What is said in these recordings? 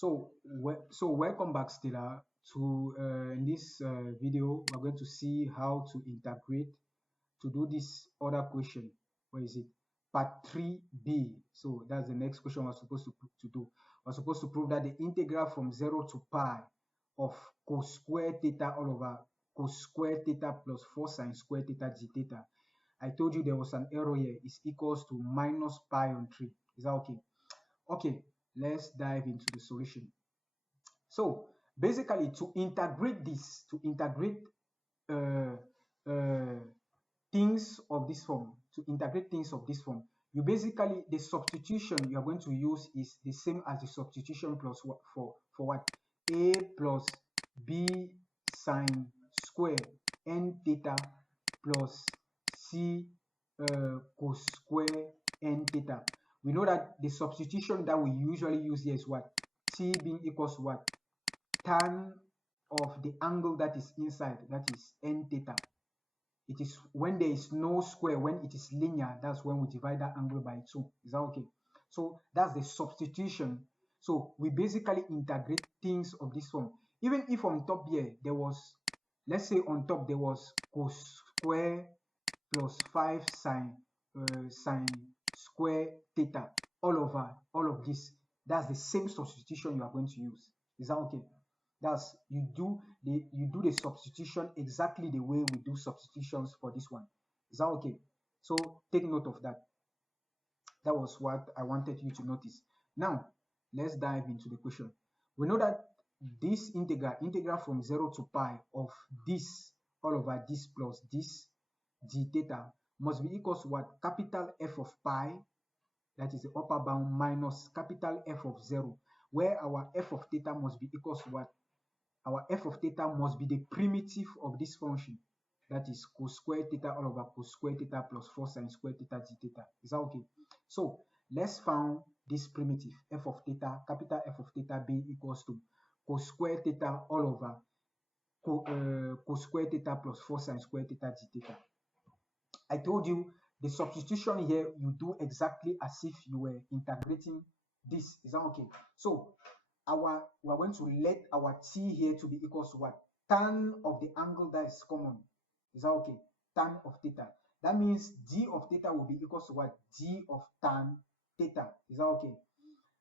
So welcome back, Stella. To In this video, we're going to see how to integrate to do this other question. Where is it? Part 3b. So that's the next question we're supposed to do. We're supposed to prove that the integral from 0 to pi of cos square theta all over cos square theta plus 4 sine square theta d theta. I told you there was an error here. Is equals to minus pi on 3. Is that okay? Okay, let's dive into the solution. So basically, to integrate uh, uh, things of this form, you basically, the substitution you are going to use is the same as the substitution plus what for what? A plus b sine square n theta plus c cos square n theta. We know that the substitution that we usually use here is what? T being equals to what? Tan of the angle that is inside, that is n theta. It is when there is no square, when it is linear, that's when we divide that angle by 2. Is that okay? So that's the substitution. So we basically integrate things of this form. Even if on top here there was, let's say on top there was cos square plus 5 sine square theta all over all of this, that's the same substitution you are going to use. Is that okay? That's you do the substitution exactly the way we do substitutions for this one. Is that okay? So take note of that. That was what I wanted you to notice. Now let's dive into the question. We know that this integral from 0 to pi of this all over this plus this d theta must be equals to what? Capital F of pi, that is the upper bound, minus capital F of 0, where our f of theta must be equals to what? Our f of theta must be the primitive of this function, that is cos square theta all over cos square theta plus 4 sine square theta d theta. Is that okay? So let's find this primitive f of theta, capital F of theta being equals to cos square theta all over cos square theta plus 4 sine square theta d theta. I told you the substitution here, you do exactly as if you were integrating this. Is that okay? So we're going to let our t here to be equals to what? Tan of the angle that is common. Is that okay? Tan of theta. That means d of theta will be equals to what? D of tan theta. Is that okay?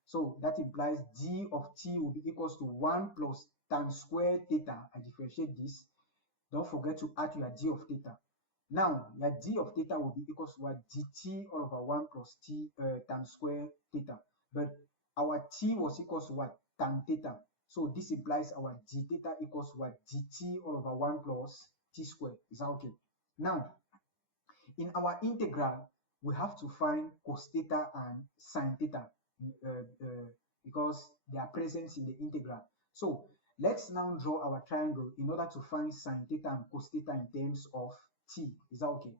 So that implies d of t will be equals to 1 plus tan square theta. I differentiate this. Don't forget to add your d of theta. Now your d of theta will be equals to what? Dt all over 1 plus t tan square theta. But our t was equals to what? Tan theta. So this implies our d theta equals what? Dt all over 1 plus t square. Is that okay? Now, in our integral, we have to find cos theta and sin theta because they are present in the integral. So let's now draw our triangle in order to find sin theta and cos theta in terms of t. Is that okay?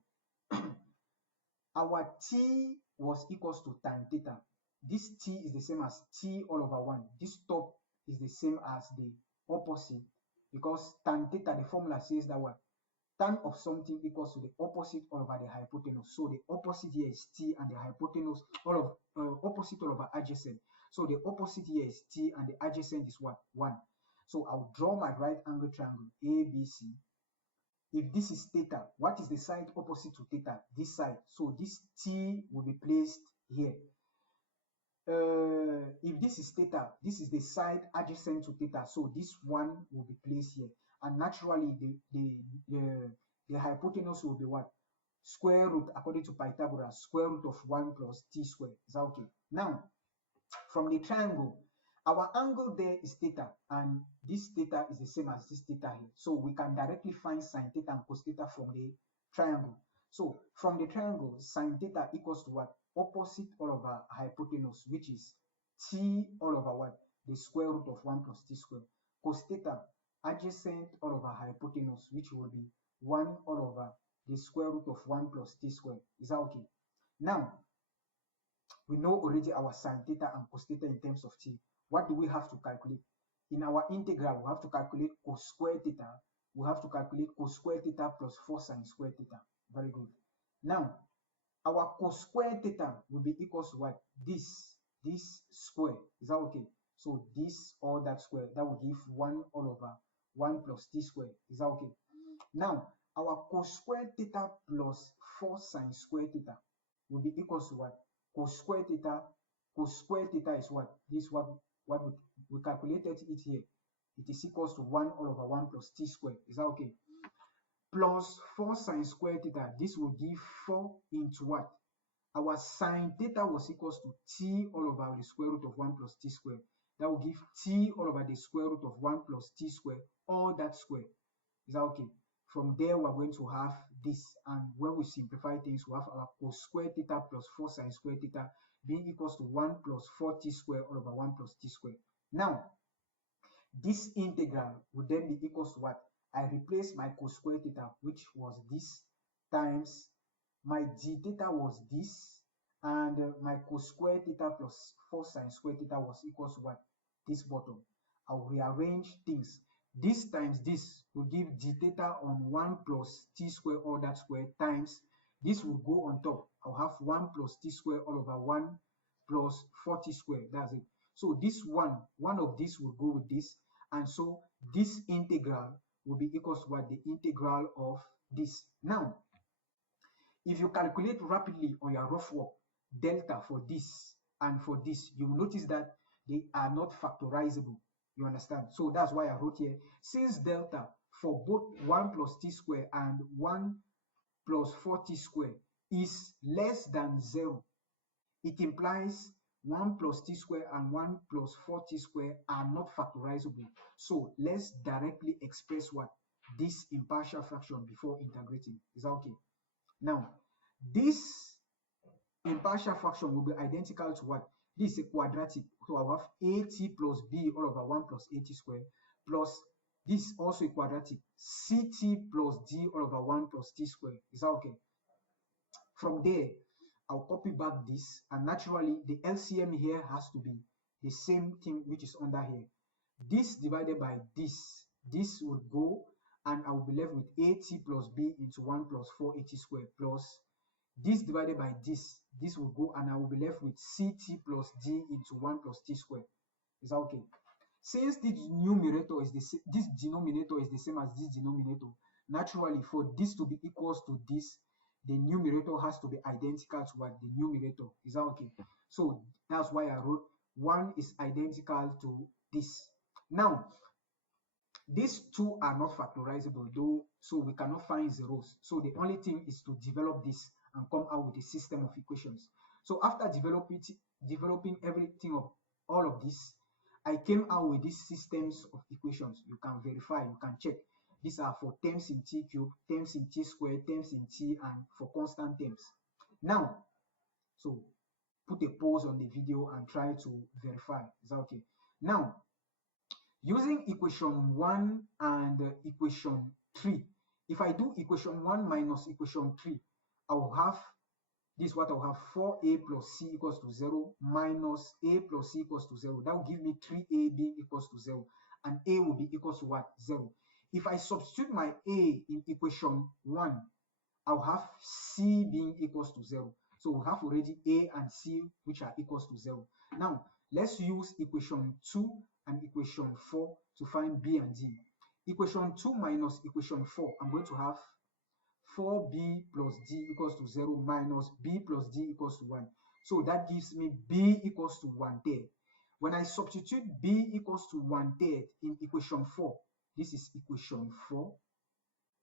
Our t was equals to tan theta. This t is the same as t all over 1. This top is the same as the opposite, because tan theta, the formula says that what? Tan of something equals to the opposite all over the hypotenuse. So the opposite here is t, and the hypotenuse all of opposite all over adjacent. So the opposite here is t, and the adjacent is what? 1. So I'll draw my right angle triangle ABC. If this is theta, what is the side opposite to theta? This side. So this t will be placed here. If this is theta, this is the side adjacent to theta. So this one will be placed here. And naturally, the hypotenuse will be what? Square root, according to Pythagoras, square root of 1 plus t squared. Is that okay? Now, from the triangle, our angle there is theta, and this theta is the same as this theta here. So we can directly find sin theta and cos theta from the triangle. So from the triangle, sin theta equals to what? Opposite all over hypotenuse, which is t all over what? The square root of 1 plus t squared. Cos theta, adjacent all over hypotenuse, which will be 1 all over the square root of 1 plus t squared. Is that okay? Now, we know already our sin theta and cos theta in terms of t. What do we have to calculate? In our integral, we have to calculate cos square theta. We have to calculate cos square theta plus 4 sin square theta. Very good. Now, our cos square theta will be equals to what? This square. Is that okay? So this all that square, that will give 1 all over 1 plus t square. Is that okay? Now, our cos square theta plus 4 sine square theta will be equals to what? Cos square theta is what? This is what we calculated it here. It is equals to 1 all over 1 plus t square. Is that okay? Plus 4 sine square theta. This will give 4 into what? Our sine theta was equals to t all over the square root of 1 plus t square. That will give t all over the square root of 1 plus t square, all that square. Is that okay? From there, we're going to have this, and when we simplify things, we have our cos square theta plus 4 sine square theta being equals to 1 plus 4t square all over 1 plus t square. Now, this integral would then be equals to what? I replace my cos square theta, which was this, times my d theta was this, and my cos square theta plus 4 sine square theta was equals to what? This bottom. I'll rearrange things. This times this will give d theta on 1 plus t square all that square times this will go on top. I'll have 1 plus t square all over 1 plus 4t square. That's it. So this one of this will go with this, and so this integral will be equals to what? The integral of this. Now, if you calculate rapidly on your rough work, delta for this and for this, you will notice that they are not factorizable. You understand? So that's why I wrote here, since delta for both 1 plus t square and 1 plus 4t square is less than 0, it implies 1 plus t square and 1 plus 4t square are not factorizable. So let's directly express what? This impartial fraction before integrating. Is that okay? Now, this impartial fraction will be identical to what? This is a quadratic. So I have at plus b all over 1 plus at squared plus this also a quadratic, ct plus d all over 1 plus t squared. Is that okay? From there, I'll copy back this, and naturally the LCM here has to be the same thing which is under here. This divided by this will go, and I will be left with at plus b into 1 plus 4at squared plus this divided by this will go, and I will be left with ct plus d into 1 plus t squared. Is that okay? Since this numerator is this denominator is the same as this denominator, naturally for this to be equals to this, the numerator has to be identical to what? The numerator. Is that okay? So that's why I wrote 1 is identical to this. Now, these two are not factorizable though, so we cannot find zeros. So the only thing is to develop this and come out with a system of equations. So after developing everything of all of this, I came out with these systems of equations. You can verify, you can check. These are for terms in t cubed, terms in t squared, terms in t, and for constant terms. Now, so put a pause on the video and try to verify. Is that okay? Now, using equation 1 and equation 3, if I do equation 1 minus equation 3, I will have this, what I will have 4a plus c equals to 0 minus a plus c equals to 0. That will give me 3a being equals to 0, and a will be equals to what? 0. If I substitute my a in equation 1, I'll have c being equals to 0. So we have already a and c which are equals to 0. Now, let's use equation 2 and equation 4 to find b and d. Equation 2 minus equation 4, I'm going to have 4b plus d equals to 0 minus b plus d equals to 1. So that gives me b equals to 1/3. When I substitute b equals to 1/3 in equation 4, this is equation 4,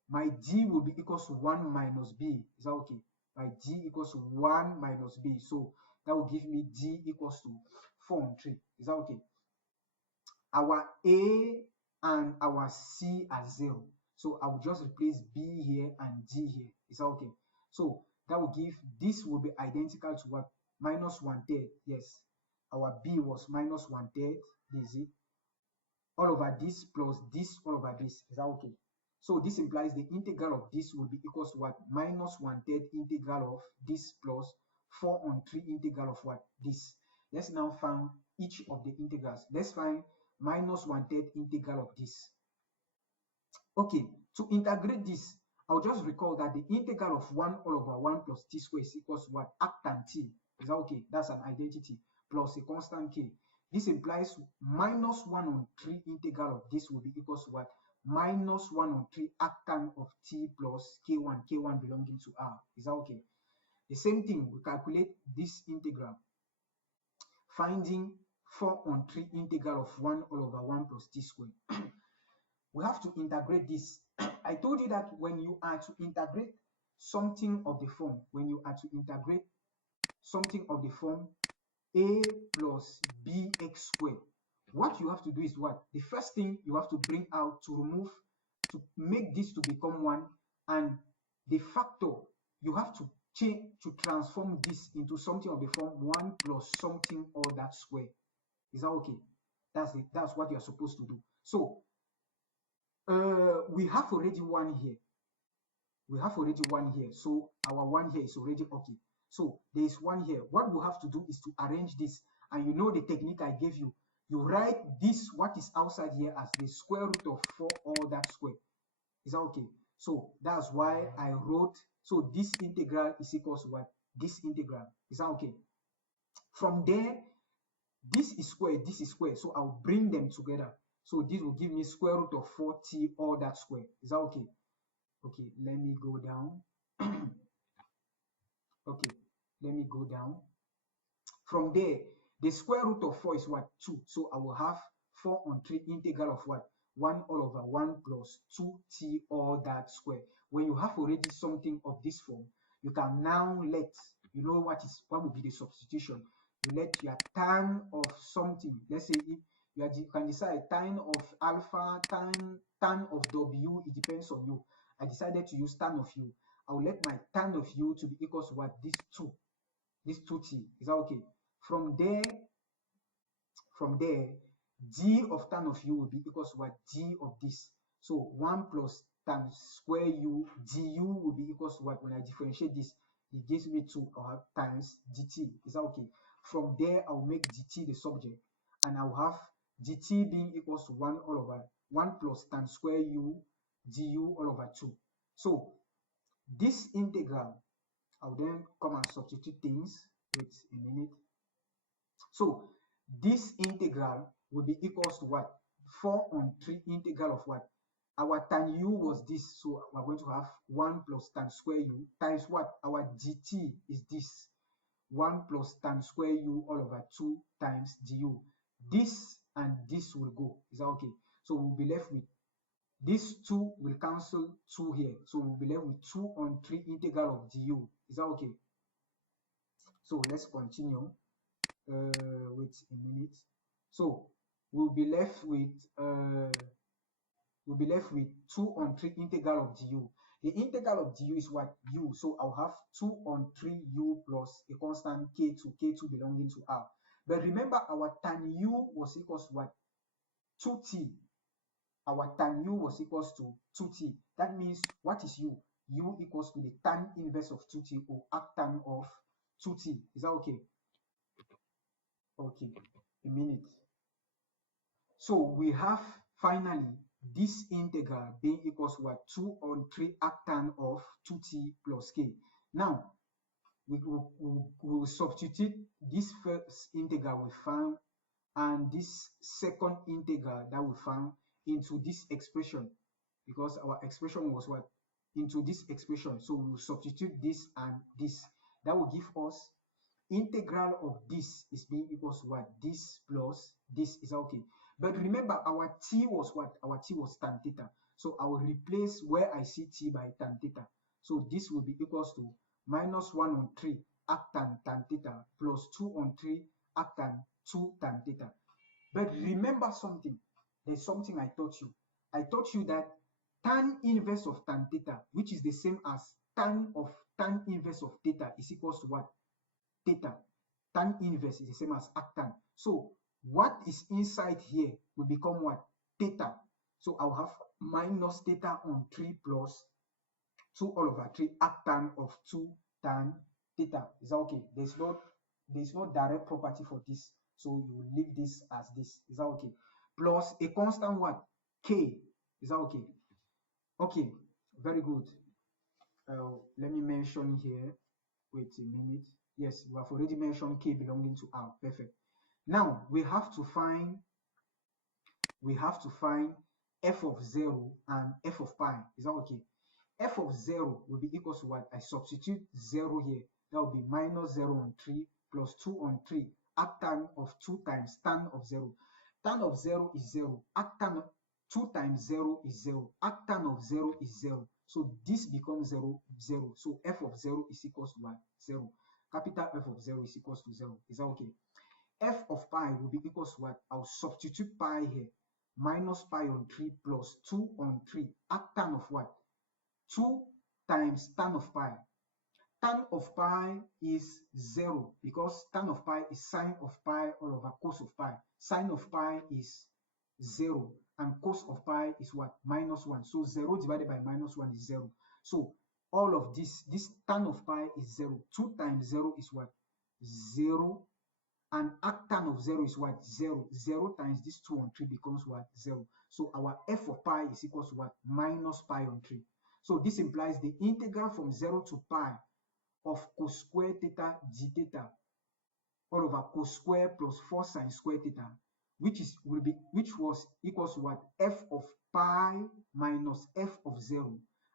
my d will be equals to 1 minus b. Is that okay? My d equals to 1 minus b. So that will give me d equals to 4 and 3. Is that okay? Our a and our c are 0. So I will just replace b here and d here. Is that okay? So that will give, this will be identical to what? Minus 1/3. Yes. Our b was minus 1/3. This is it. All over this plus this all over this. Is that okay? So this implies the integral of this will be equals to what? Minus 1/3 integral of this plus 4 on 3 integral of what? This. Let's now find each of the integrals. Let's find minus 1/3 integral of this. Okay, to integrate this, I'll just recall that the integral of 1 all over 1 plus t squared is equals to what? Arctan t. Is that okay? That's an identity plus a constant k. This implies minus 1 on 3 integral of this will be equals to what? Minus 1 on 3 arctan of t plus k1 belonging to r. Is that okay? The same thing, we calculate this integral, finding 4 on 3 integral of 1 all over 1 plus t squared. We have to integrate this. I told you that when you are to integrate something of the form, a plus bx squared, what you have to do is what? The first thing you have to bring out to remove, to make this to become 1, and the factor, you have to change, to transform this into something of the form 1 plus something all that square. Is that okay? That's it. That's what you're supposed to do. So we have already 1 here. So our 1 here is already okay. So there is 1 here. What we have to do is to arrange this, and you know the technique I gave you. You write this, what is outside here, as the square root of 4 all that square. Is that okay? So that's why I wrote, so this integral is equals to what? This integral. Is that okay? From there, this is square, so I'll bring them together. So this will give me square root of 4t all that square. Is that okay? Okay, let me go down. Okay, let me go down. From there, the square root of 4 is what? 2. So I will have 4 on 3 integral of what? 1 all over 1 plus 2t all that square. When you have already something of this form, you can now let, you know what will be the substitution. You let your tan of something, let's say if you can decide tan of alpha, tan of w, it depends on you. I decided to use tan of u. I will let my tan of u to be equals to what? This 2t. Is that okay? From there, d of tan of u will be equals to what? D of this. So 1 plus tan square u du will be equals to what? When I differentiate this, it gives me 2 times dt. Is that okay? From there, I will make dt the subject, and I will have dt being equals to 1 all over 1 plus tan square u du all over 2. So this integral, I'll then come and substitute things. Wait a minute. So this integral will be equals to what? 4 on 3 integral of what? Our tan u was this, so we're going to have 1 plus tan square u times what? Our dt is this, 1 plus tan square u all over 2 times du. This and this will go. Is that okay? So we'll be left with, this 2 will cancel 2 here. So we'll be left with 2 on 3 integral of du. Is that okay? So let's continue. Wait a minute. So we'll be left with 2 on 3 integral of du. The integral of du is what? U. So I'll have 2 on 3 u plus a constant k2 belonging to r. But remember, our tan u was equals to what? 2t. Our tan u was equals to 2t. That means what is u? U equals to the tan inverse of 2t, or arctan of 2t. Is that okay? Okay, a minute. So we have finally this integral being equals to what? 2 on 3 arctan of 2t plus k. Now we will substitute this first integral we found and this second integral that we found into this expression, because our expression was what? Into this expression. So we will substitute this and this. That will give us integral of this is being equals to what? This plus this. Is okay? But remember, our t was what? Our t was tan theta. So I will replace where I see t by tan theta. So this will be equals to minus 1 on 3 arctan tan theta plus 2 on 3 arctan 2 tan theta. But remember something. There's something I taught you. I taught you that tan inverse of tan theta, which is the same as tan inverse of theta, is equals to what? Theta. Tan inverse is the same as arctan. So what is inside here will become what? Theta. So I'll have minus theta on 3 plus 2 all over 3 arctan of 2 tan theta. Is that okay? There's no direct property for this. So you will leave this as this. Is that okay? Plus a constant what? K. Is that okay? Okay, very good. Let me mention here. Wait a minute. Yes, we have already mentioned k belonging to r. Perfect. Now we have to find f of 0 and f of pi. Is that okay? F of 0 will be equal to what? I substitute 0 here. That will be minus 0 on 3 plus 2 on 3 arctan of 2 times tan of 0. Tan of 0 is 0. Arctan of 2 times 0 is 0. Arctan of 0 is 0. So this becomes 0, 0. So f of 0 is equals to what? 0. Capital F of 0 is equals to 0. Is that okay? F of pi will be equals to what? I'll substitute pi here. Minus pi on 3 plus 2 on 3. Arctan of what? 2 times tan of pi. Tan of pi is 0 because tan of pi is sine of pi all over cos of pi. Sine of pi is 0 and cos of pi is what? Minus 1. So 0 divided by minus 1 is 0. So all of this tan of pi is 0. 2 times 0 is what? 0. And arctan of 0 is what? 0. 0 times this 2 on 3 becomes what? 0. So our f of pi is equal to what? Minus pi on 3. So this implies the integral from 0 to pi of cos square theta d theta all over cos square plus 4 sine square theta, which was equals to what? F of pi minus f of 0.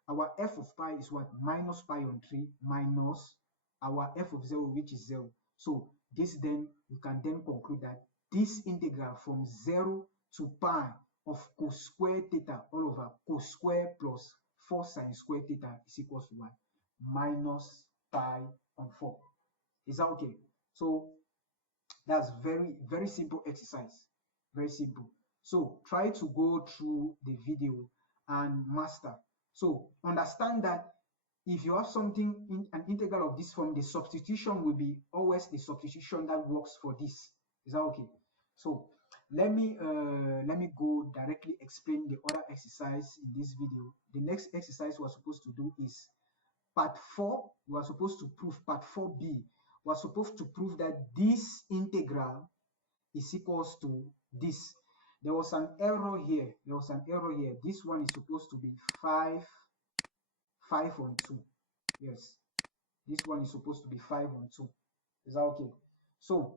Our f of pi is what? Minus pi on 3 minus our f of 0, which is 0. So this then, we can then conclude that this integral from 0 to pi of cos square theta all over cos square plus 4 sine square theta is equals to what? Minus pi on 4. Is that okay? So that's very, very simple exercise. Very simple. So try to go through the video and master. So understand that if you have something in an integral of this form, the substitution will be always the substitution that works for this. Is that okay? So let me go directly explain the other exercise in this video. The next exercise we're supposed to do is part 4. We are supposed to prove part 4b. We are supposed to prove that this integral is equals to this. There was an error here. This one is supposed to be 5 on 2. Yes, this one is supposed to be 5 on 2. Is that okay? So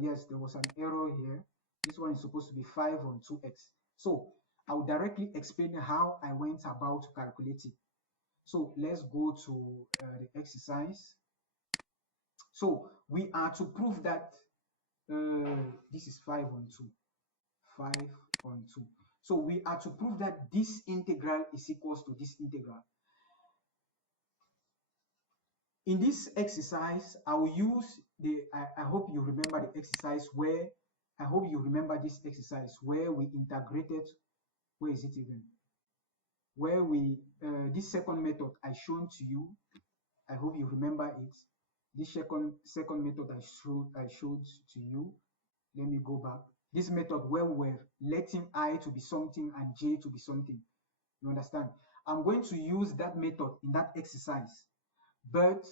yes, there was an error here. This one is supposed to be 5 on 2x. So I'll directly explain how I went about to calculate it. So let's go to the exercise. So we are to prove that this is 5 on 2. 5 on 2. So we are to prove that this integral is equals to this integral. In this exercise, I will use I hope you remember the exercise where, I hope you remember this exercise where we integrated, where is it even? Where we, this second method I shown to you, I hope you remember it. This second method I showed to you. Let me go back. This method where we were letting I to be something and j to be something. You understand? I'm going to use that method in that exercise. But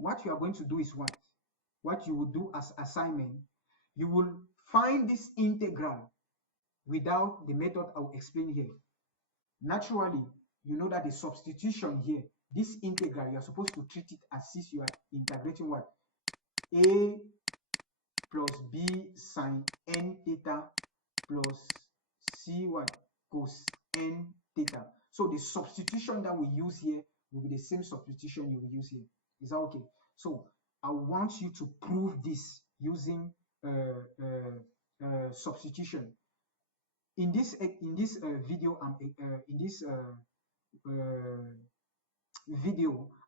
what you are going to do is what? What you will do as assignment, you will find this integral without the method I will explain here. Naturally, you know that the substitution here, this integral, you are supposed to treat it as if you are integrating what? A plus b sine n theta plus c what? Cos n theta. So the substitution that we use here will be the same substitution you will use here. Is that okay? So I want you to prove this using substitution. In this video,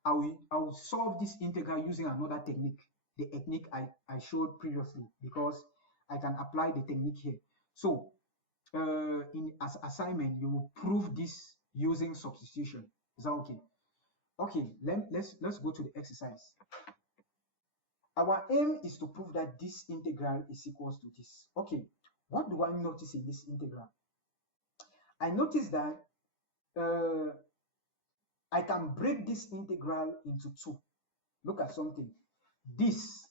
I will solve this integral using another technique, the technique I showed previously, because I can apply the technique here. So as assignment, you will prove this using substitution. Is that okay? Okay, let's go to the exercise. Our aim is to prove that this integral is equals to this. Okay, what do I notice in this integral? I notice that I can break this integral into two. Look at something. This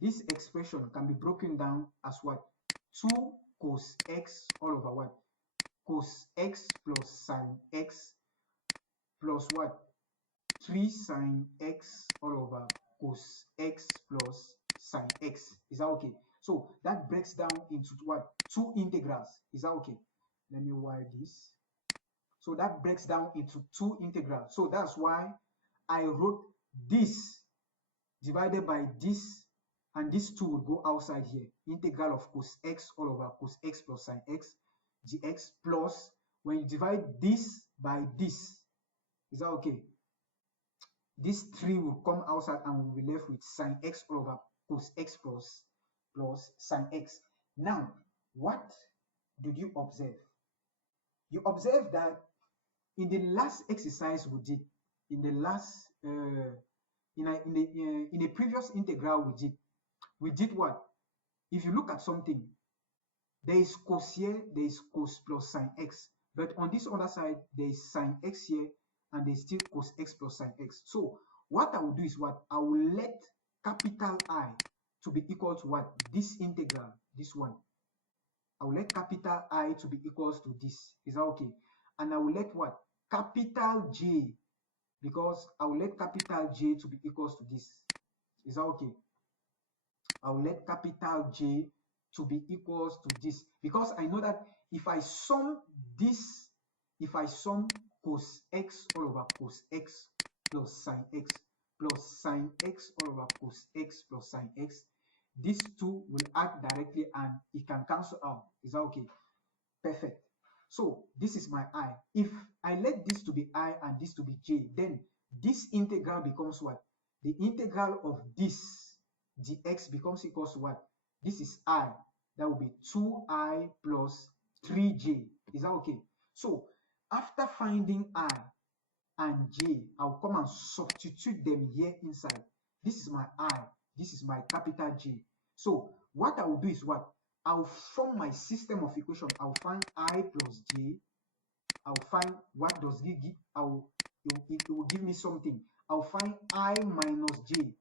expression can be broken down as what? 2 cos x all over what? Cos x plus sine x plus what? 3 sine x all over cos x plus sine x. Is that okay? So that breaks down into what? Two integrals. Is that okay? Let me write this. So that breaks down into two integrals. So that's why I wrote this divided by this, and this 2 will go outside here. Integral of cos x all over cos x plus sine x dx, plus when you divide this by this, is that okay? This 3 will come outside and we'll be left with sine x all over cos x plus sine x. Now, what did you observe? You observe that in the last exercise we did, in the last in a previous integral we did what? If you look at something, there is cos here, there is cos plus sine x, but on this other side there is sine x here, and there is still cos x plus sine x. So what I will do is what? I will let capital I to be equal to what? This integral, this one. I will let capital I to be equals to this. Is that okay? And I will let what? Capital J, because I will let capital J to be equals to this. Is that okay? I will let capital J to be equals to this, because I know that if I sum this, if I sum cos x all over cos x plus sine x plus sine x all over cos x plus sine x, these two will add directly and it can cancel out. Is that okay? Perfect. So this is my I. If I let this to be I and this to be J, then this integral becomes what? The integral of this dx becomes equals to what? This is I. That will be 2I plus 3J. Is that okay? So after finding I and J, I'll come and substitute them here inside. This is my I. This is my capital J. So what I will do is what? I'll form my system of equation. I'll find I plus J. I'll find what does it give. It will give me something. I'll find I minus J.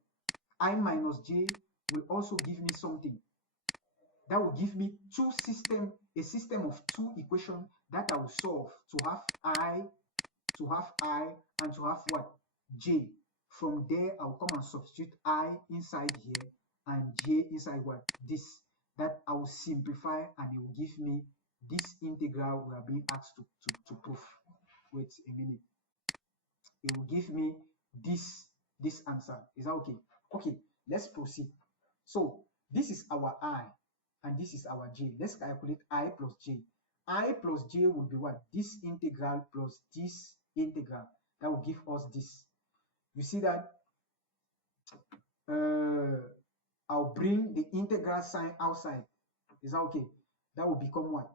I minus J will also give me something. That will give me a system of two equations that I will solve to have I and to have what? J. From there, I'll come and substitute I inside here and J inside what? This. That I will simplify and it will give me this integral we are being asked to prove. Wait a minute. It will give me this answer. Is that okay? Okay, let's proceed. So this is our I and this is our J. Let's calculate I plus J. I plus J will be what? This integral plus this integral. That will give us this. You see that? I'll bring the integral sign outside. Is that okay? That will become what?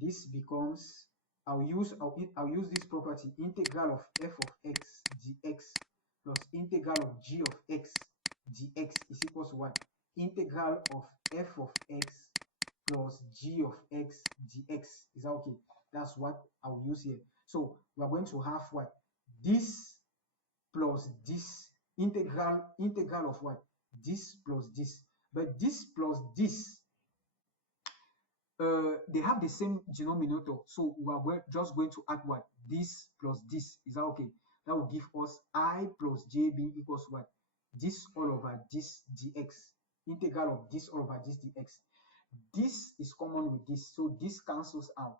This becomes, I'll use this property, integral of f of x dx plus integral of g of x dx is equals to what? Integral of f of x plus g of x dx. Is that okay? That's what I'll use here. So we are going to have what? This plus this, integral of what? This plus this. But this plus this, they have the same denominator, so we are just going to add what? This plus this. Is that okay? That will give us I plus J being equals to what? This all over this dx. Integral of this all over this dx. This is common with this, so this cancels out.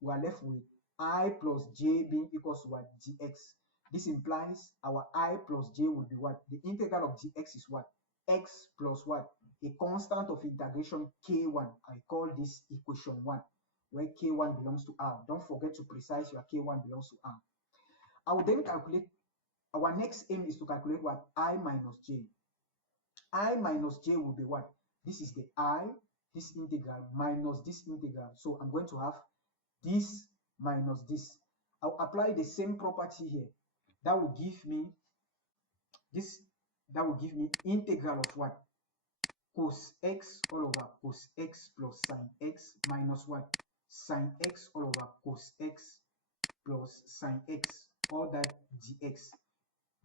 We are left with I plus J being equals to what? Dx. This implies our I plus J will be what? The integral of dx is what? X plus what? A constant of integration K1. I call this equation 1, where K1 belongs to R. Don't forget to precise your K1 belongs to R. I will then calculate, our next aim is to calculate what? I minus J. I minus J will be what? This is the I, this integral minus this integral. So I'm going to have this minus this. I'll apply the same property here. That will give me this, that will give me integral of what? Cos x all over cos x plus sine x minus what? Sine x all over cos x plus sine x, all that dx.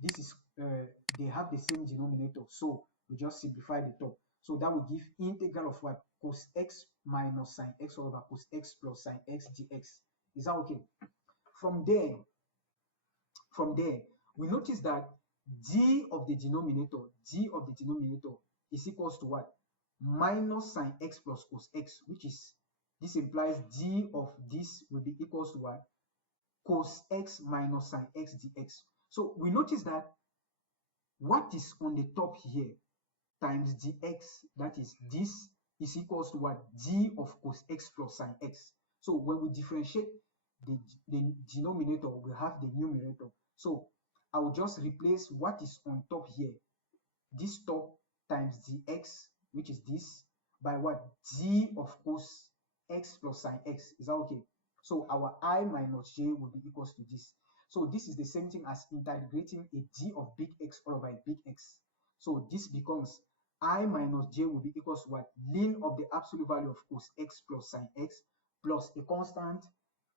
This is, they have the same denominator, so we just simplify the top. So that will give integral of what? Cos x minus sine x all over cos x plus sine x dx. Is that okay? From there, we notice that d of the denominator is equals to what? Minus sine x plus cos x, which is, this implies d of this will be equals to what? Cos x minus sine x dx. So we notice that what is on the top here times dx, that is, this is equals to what? D of cos x plus sine x. So when we differentiate the denominator, we have the numerator. So I will just replace what is on top here, this top times dx, which is this, by what? D of cos x plus sine x. Is that okay? So our I minus j will be equals to this. So this is the same thing as integrating a d of big X all over a big X. So this becomes I minus j will be equals to what? Ln of the absolute value of cos x plus sine x plus a constant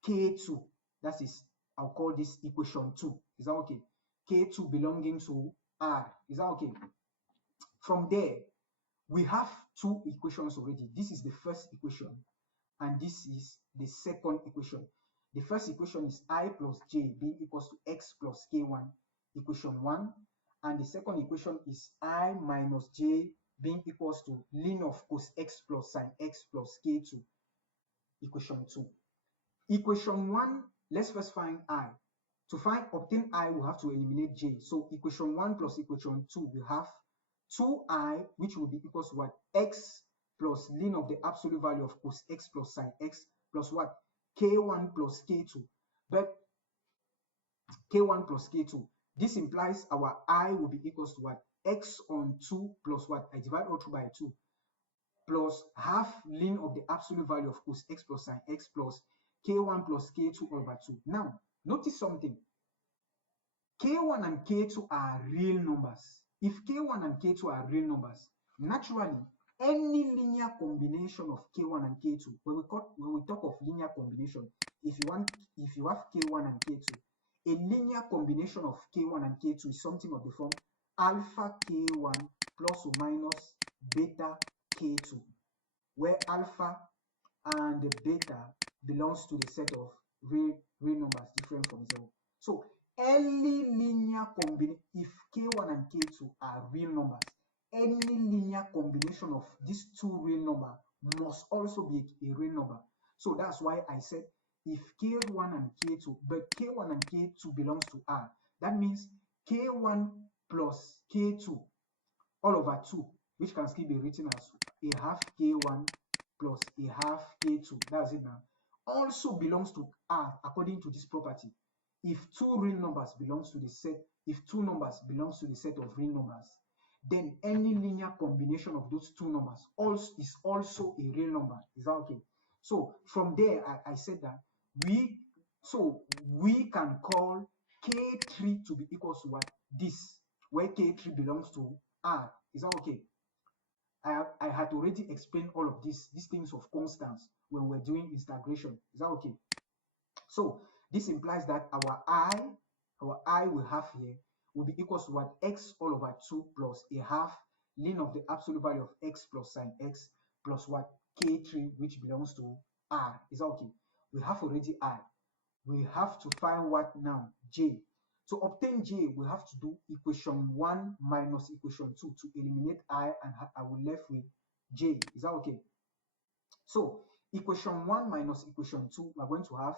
k2. That is, I'll call this equation 2. Is that okay? K2 belonging to R. Is that okay? From there, we have two equations already. This is the first equation, and this is the second equation. The first equation is I plus j being equals to x plus k1, equation 1. And the second equation is I minus j being equals to ln of cos x plus sine x plus k2, equation 2. Equation 1, let's first find I. To obtain I, we have to eliminate j. So equation 1 plus equation 2, we have 2i, which will be equals to what? X plus ln of the absolute value of cos x plus sine x plus what? K1 plus K2. But K1 plus K2, this implies our I will be equals to what? X on 2 plus what? I divide all through by 2 plus half ln of the absolute value of cos x plus sine x plus K1 plus K2 over 2. Now, notice something. K1 and K2 are real numbers. If K1 and K2 are real numbers, naturally, any linear combination of K1 and K2, when we talk of linear combination, if you have K1 and K2, a linear combination of K1 and K2 is something of the form alpha K1 plus or minus beta K2, where alpha and beta belongs to the set of real numbers different from 0. So any linear combination, if K1 and K2 are real numbers, any linear combination of these two real numbers must also be a real number. So that's why I said if K1 and K2, but K1 and K2 belongs to R, that means K1 plus K2 all over 2, which can still be written as a half K1 plus a half K2, that's it now, also belongs to R according to this property. If two real numbers belongs to the set, if two numbers belongs to the set of real numbers, then any linear combination of those two numbers is also a real number. Is that okay? So from there, I said that we can call K3 to be equals to what? This, where K3 belongs to R. Is that okay? I had already explained all of these things of constants when we're doing integration. Is that okay? So this implies that our I we have here will be equals to what? X all over 2 plus a half ln of the absolute value of x plus sine x plus what? K3, which belongs to R. Is that okay? We have already I. We have to find what now? J. To obtain j, we have to do equation 1 minus equation 2 to eliminate I, and I will left with j. Is that okay? So equation 1 minus equation 2, we're going to have,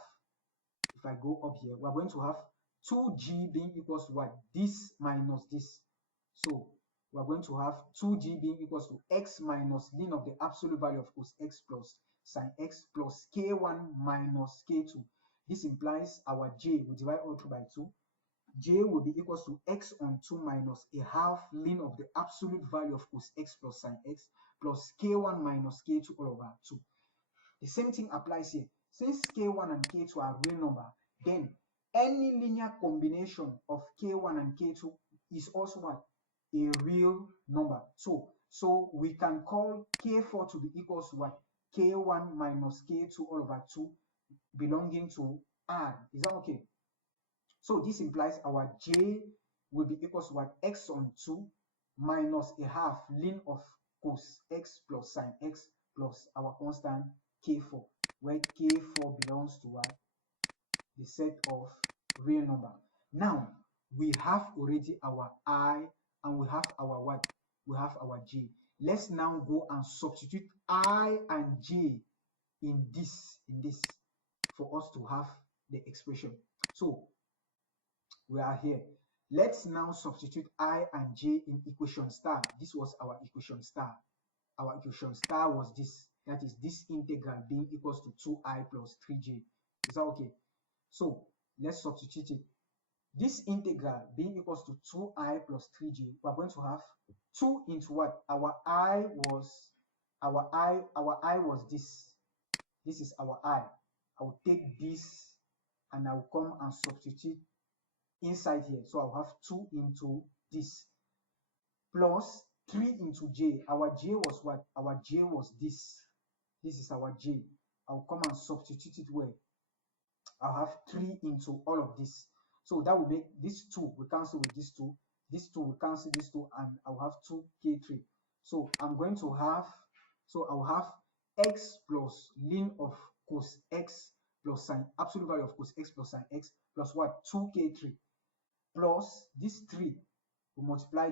if I go up here, we're going to have 2g being equals to what? This minus this. So we're going to have 2g being equals to x minus ln of the absolute value of cos x plus sine x plus k1 minus k2. This implies our j, we divide all through by 2. J will be equals to x on 2 minus a half ln of the absolute value of cos x plus sine x plus k1 minus k2 all over 2. The same thing applies here. Since k1 and k2 are real number, then any linear combination of k1 and k2 is also what? A real number. So we can call k4 to be equals to what? K1 minus k2 all over 2 belonging to R. Is that okay? So this implies our j will be equals to what? X on 2 minus a half ln of cos x plus sine x plus our constant k4, where k4 belongs to what? The set of real number. Now we have already our I and we have our what? We have our j. Let's now go and substitute I and J in this for us to have the expression. So we are here. Let's now substitute I and J in equation star. This was our equation star. Our equation star was this. That is this integral being equals to 2I plus 3J. Is that okay? So let's substitute it. This integral being equals to 2I plus 3J, we're going to have 2 into what? Our I was this. This is our I. I will take this and I will come and substitute inside here. So I'll have 2 into this plus 3 into J. Our J was what? Our J was this. This is our J. I'll come and substitute it where? I'll have 3 into all of this. So that will make this 2, we cancel with this 2. This 2 will cancel this 2, and I'll have 2k3. So I'm going to have, so I'll have x plus ln of cos x plus sine, absolute value of cos x plus sine x plus what? 2k3 plus this 3. We'll multiply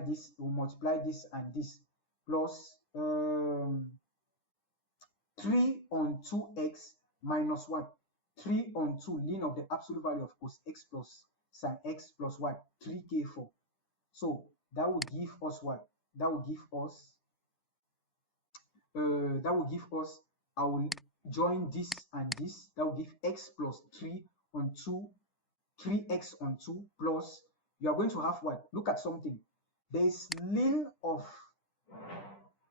this and this plus 3 on 2x minus what? 3 on 2 ln of the absolute value of cos x plus sine x plus what? 3k4. So that will give us what? That will give us, I will join this and this. That will give x plus 3 on 2, 3x on 2 plus, you are going to have what? Look at something. There is ln of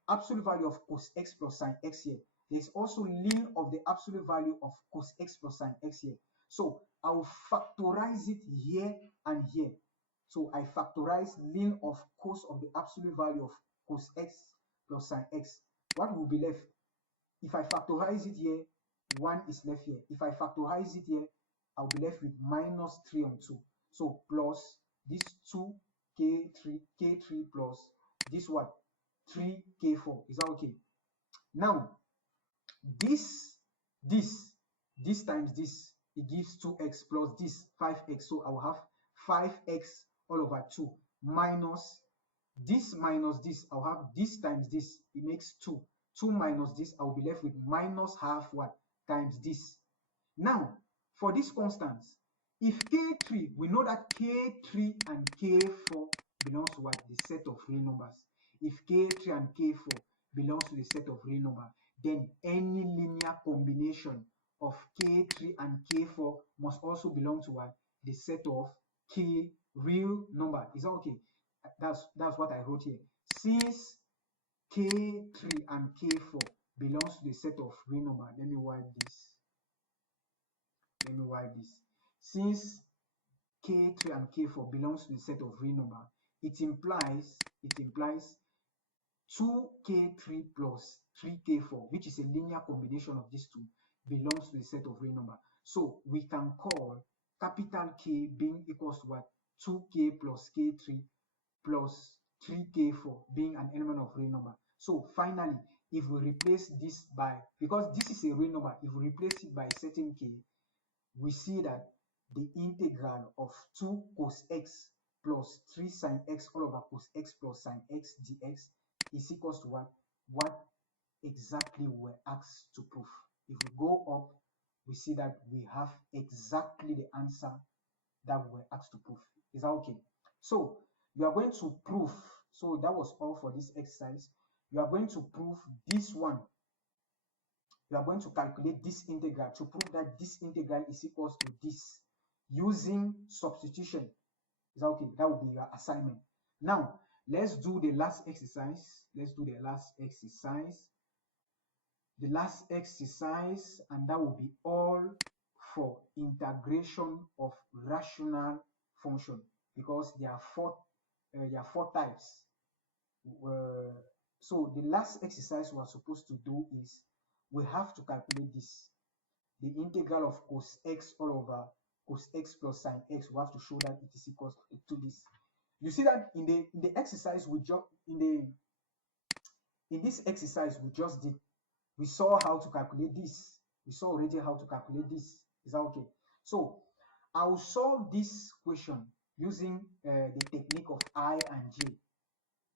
absolute value of cos x plus sine x here. There's also ln of the absolute value of cos x plus sine x here. So I will factorize it here and here. So I factorize ln of cos of the absolute value of cos x plus sine x. What will be left? If I factorize it here, 1 is left here. If I factorize it here, I'll be left with minus 3 on 2. So plus this 2k3 plus this what? 3k4. Is that okay? Now this times this, it gives 2x plus this 5x. So I will have 5x all over 2 minus this, I'll have this times this, it makes 2. 2 minus this, I'll be left with minus half what? Times this. Now for this constants, if k3, we know that k3 and k4 belongs to what? The set of real numbers. If k3 and k4 belongs to the set of real number, then any linear combination of k3 and k4 must also belong to what? The set of k real number. Is that okay? That's what I wrote here. Since k3 and k4 belongs to the set of real number, let me wipe this. Since k3 and k4 belongs to the set of real number, it implies 2k3 plus 3k4, which is a linear combination of these two, belongs to the set of real number. So we can call capital K being equals to what? 2k plus k3 plus 3k4 being an element of real number. So finally, if we replace this by, because this is a real number, if we replace it by a certain k, we see that the integral of 2 cos x plus 3 sine x all over cos x plus sine x dx is equals to what? What exactly we're asked to prove. If we go up, we see that we have exactly the answer that we were asked to prove. Is that okay? So you are going to prove, so that was all for this exercise. You are going to prove this one. You are going to calculate this integral to prove that this integral is equals to this using substitution. Is that okay? That will be your assignment. Now, let's do the last exercise. The last exercise, and that will be all for integration of rational function, because there are four types. So the last exercise we are supposed to do is we have to calculate this, the integral of cos x all over cos x plus sine x. We have to show that it is equal to this. You see that in the exercise we just in this exercise we just did, we saw how to calculate this. We saw already how to calculate this. Is that okay? So I will solve this question using the technique of I and J.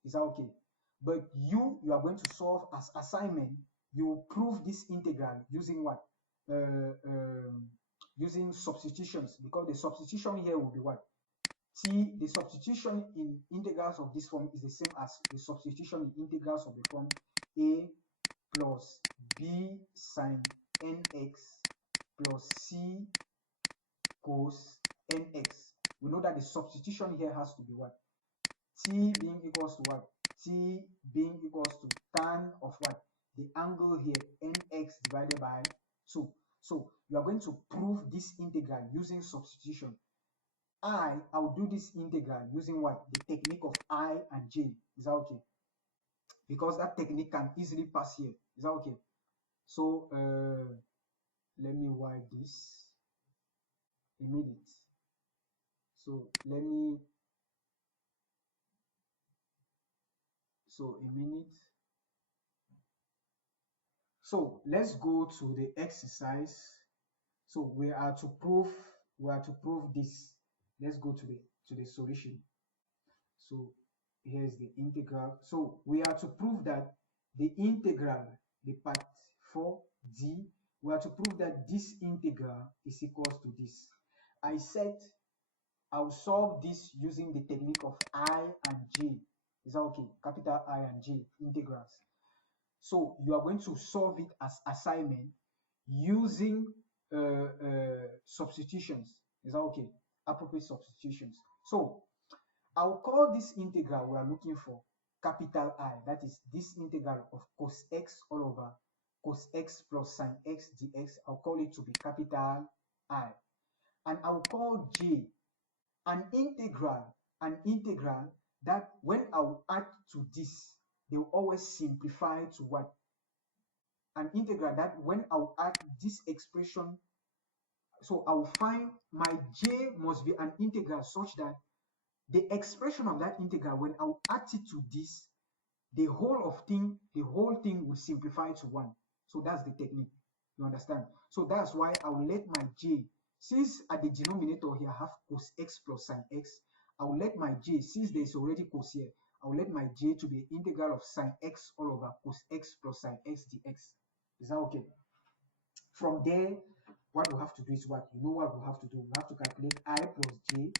Is that okay? But you are going to solve as assignment. You prove this integral using what? Uh, um, Using substitutions, because the substitution here will be what? The substitution in integrals of this form is the same as the substitution in integrals of the form a plus b sine nx plus c cos nx. We know that the substitution here has to be what? T being equals to what? T being equals to tan of what? The angle here, nx divided by 2. So you are going to prove this integral using substitution. I'll do this integral using what? The technique of I and J. Is that okay? Because that technique can easily pass here. Is that okay? So let me wipe this a minute. So a minute. So let's go to the exercise. So we are to prove this. Let's go to the solution. So here is the integral. So we are to prove that the integral, the part 4d, we are to prove that this integral is equals to this. I said I'll solve this using the technique of I and J. Is that okay? Capital I and J integrals. So you are going to solve it as assignment using substitutions. Is that okay? Appropriate substitutions. So I'll call this integral we are looking for capital I. That is this integral of cos x all over cos x plus sine x dx. I'll call it to be capital I. And I'll call J an integral that when I'll add to this, they will always simplify to what? An integral that when I'll add this expression, so I'll find my J must be an integral such that the expression of that integral, when I'll add it to this, the whole thing will simplify to 1. So that's the technique. You understand? So that's why I'll let my J, since at the denominator here I have cos x plus sine x, I'll let my J, since there's already cos here, I'll let my J to be integral of sine x all over cos x plus sine x dx. Is that okay? From there, what we have to do is what? You know what we have to do? We have to calculate I plus J.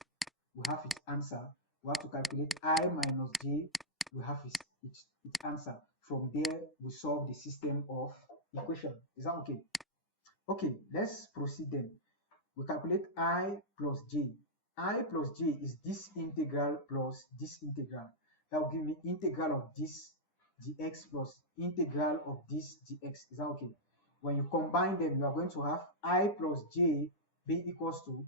We have its answer. We have to calculate I minus J. We have its answer. From there, we solve the system of equation. Is that okay? Okay, let's proceed then. We calculate I plus J. I plus J is this integral plus this integral. That will give me integral of this dx plus integral of this dx. Is that okay? When you combine them, you are going to have I plus J being equals to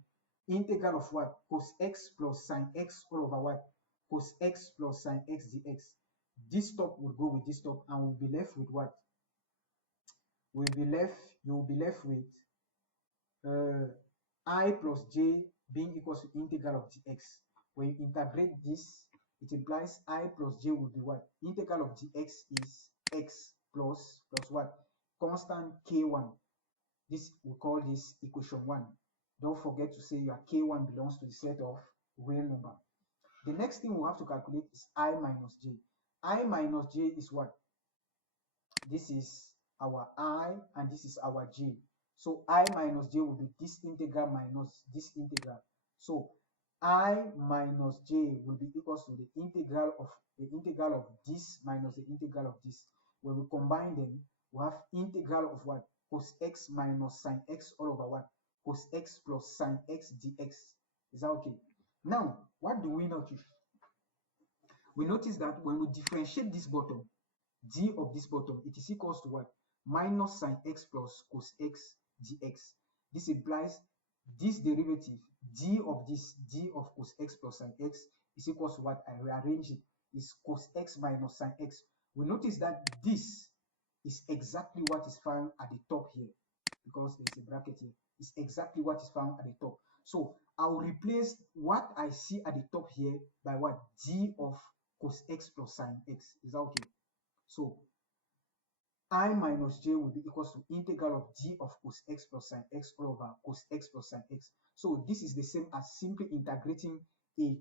integral of what? Cos x plus sine x all over what? Cos x plus sine x dx. This top will go with this top and we'll be left with what? You will be left with I plus j being equals to integral of dx. When you integrate this, it implies I plus j will be what? Integral of dx is x plus what? Constant k1. This we call this equation 1. Don't forget to say your k1 belongs to the set of real number. The next thing we have to calculate is I minus j. I minus j is what? This is our I and this is our j. So I minus j will be this integral minus this integral. So I minus j will be equals to the integral of this minus the integral of this. When we combine them, we have integral of what? Cos x minus sine x all over what? Cos x plus sine x dx. Is that okay? Now, what do we notice? We notice that when we differentiate this bottom, d of this bottom, it is equals to what? Minus sine x plus cos x dx. This implies this derivative, d of cos x plus sine x is equals to what? I rearrange it, is cos x minus sine x. We notice that this is exactly what is found at the top here, because there's a bracket here. It's exactly what is found at the top. So I'll replace what I see at the top here by what? D of cos x plus sine x. Is that okay? So I minus j will be equals to integral of d of cos x plus sine x all over cos x plus sine x. So this is the same as simply integrating a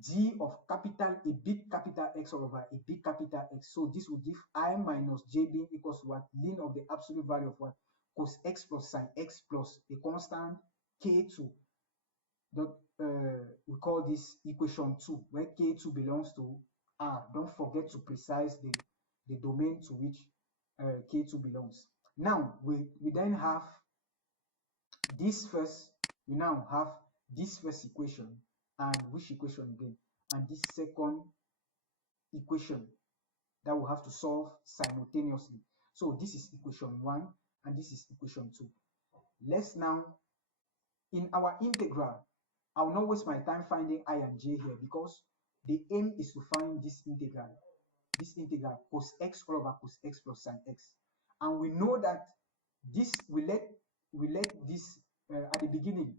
g of capital a big capital X all over a big capital X. So this will give I minus j being equals to what? Ln of the absolute value of what? Cos x plus sin x plus a constant k2. Dot, we call this equation 2, where k2 belongs to R. Don't forget to precise the domain to which k2 belongs. Now we then have this first, we now have this first equation, and which equation again? And this second equation that we have to solve simultaneously. So this is equation 1 and this is equation 2. Let's now, in our integral, I will not waste my time finding I and j here, because the aim is to find this integral cos x all over cos x plus sin x. And we know that this, we let this at the beginning,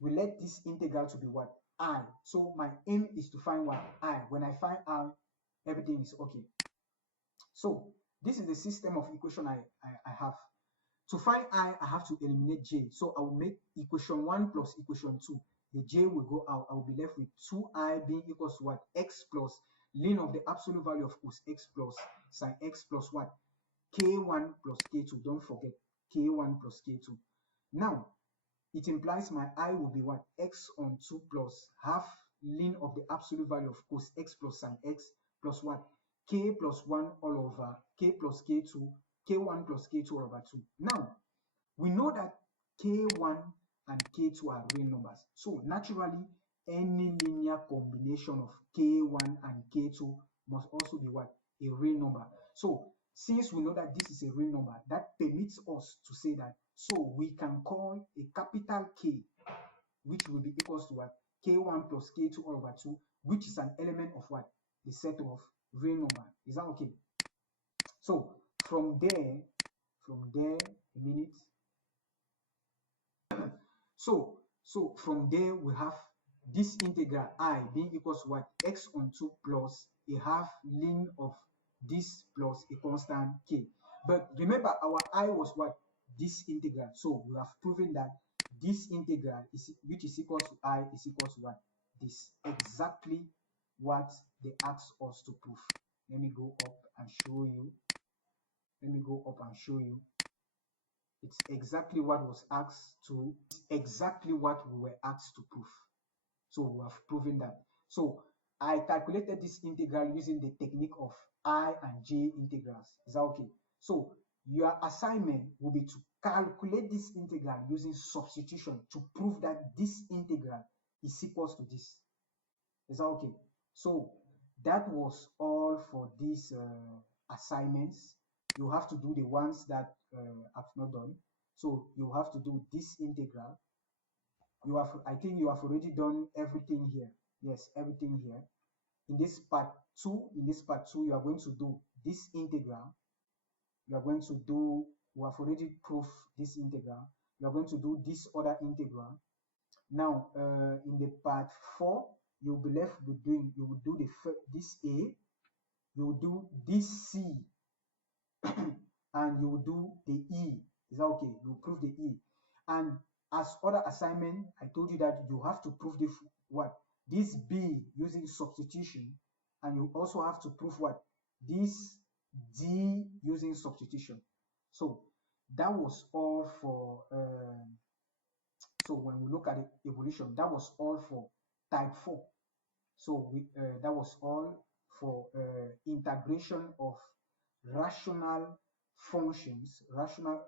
we let this integral to be what? I. So my aim is to find what? I. When I find I, everything is okay. So this is the system of equation I have. To find I have to eliminate j. So I will make equation 1 plus equation 2. The j will go out. I will be left with 2i being equals to what? X plus ln of the absolute value of cos x plus sin x plus what? K1 plus K2. Don't forget K1 plus K2. Now, it implies my I will be what? X on 2 plus half ln of the absolute value of cos x plus sin x plus what? K plus 1 all over K plus K2, K1 plus K2 all over 2. Now, we know that K1 and K2 are real numbers. So, naturally, any linear combination of K1 and K2 must also be what? A real number. So, since we know that this is a real number, that permits us to say that, so we can call a capital K, which will be equals to what? K1 plus K2 all over 2, which is an element of what? The set of real number. Is that okay? So, from there, a minute. So from there we have this integral I being equals to what? X on 2 plus a half ln of this plus a constant k. But remember, our I was what? This integral. So we have proven that this integral is, which is equals to I, is equals to what? This. Exactly what they asked us to prove. Let me go up and show you. It's exactly what was asked to, exactly what we were asked to prove. So we have proven that. So I calculated this integral using the technique of I and J integrals. Is that okay? So your assignment will be to calculate this integral using substitution to prove that this integral is equals to this. Is that okay? So that was all for these assignments. You have to do the ones that I've not done. So you have to do this integral. You have, I think you have already done everything here. Yes, everything here. In this part 2, you are going to do this integral. You are going to do, we have already proved this integral. You are going to do this other integral. Now, in the part 4, you'll be left with doing, you will do this A, you will do this C, and you will do the E. Is that okay? You will prove the E. And as other assignment, I told you that you have to prove the what? This B using substitution, and you also have to prove what? This D using substitution. So that was all for so when we look at the evolution, that was all for type 4. So that was all for integration of rational functions, rational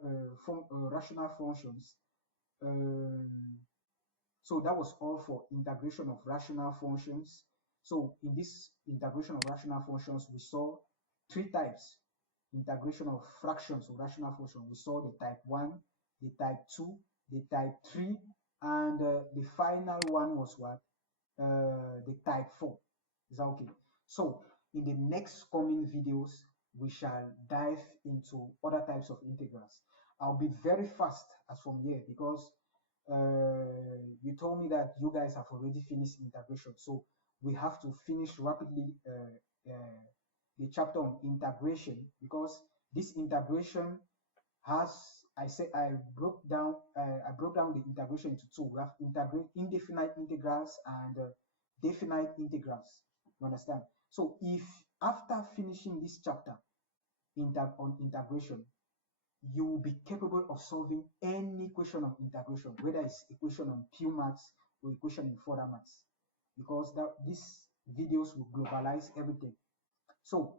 functions. So that was all for integration of rational functions. So in this integration of rational functions, we saw 3 types. Integration of fractions of rational function. We saw the type 1, the type 2, the type 3, and the final one was what? The type 4. Is that okay? So in the next coming videos, we shall dive into other types of integrals. I'll be very fast as from here, because you told me that you guys have already finished integration. So we have to finish rapidly the chapter on integration, because this integration has, I broke down the integration into 2. We have indefinite integrals and definite integrals. You understand? So if after finishing this chapter on integration, you will be capable of solving any question on integration, whether it's a question on pure maths or a question in further maths, because these videos will globalize everything. So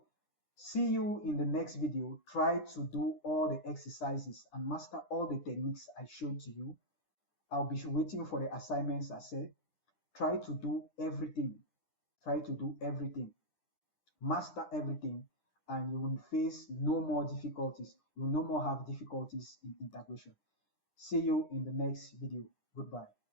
see you in the next video. Try to do all the exercises and master all the techniques I showed to you. I'll be waiting for the assignments I said. Try to do everything. Try to do everything. Master everything, and you will face no more difficulties. You will no more have difficulties in integration. See you in the next video. Goodbye.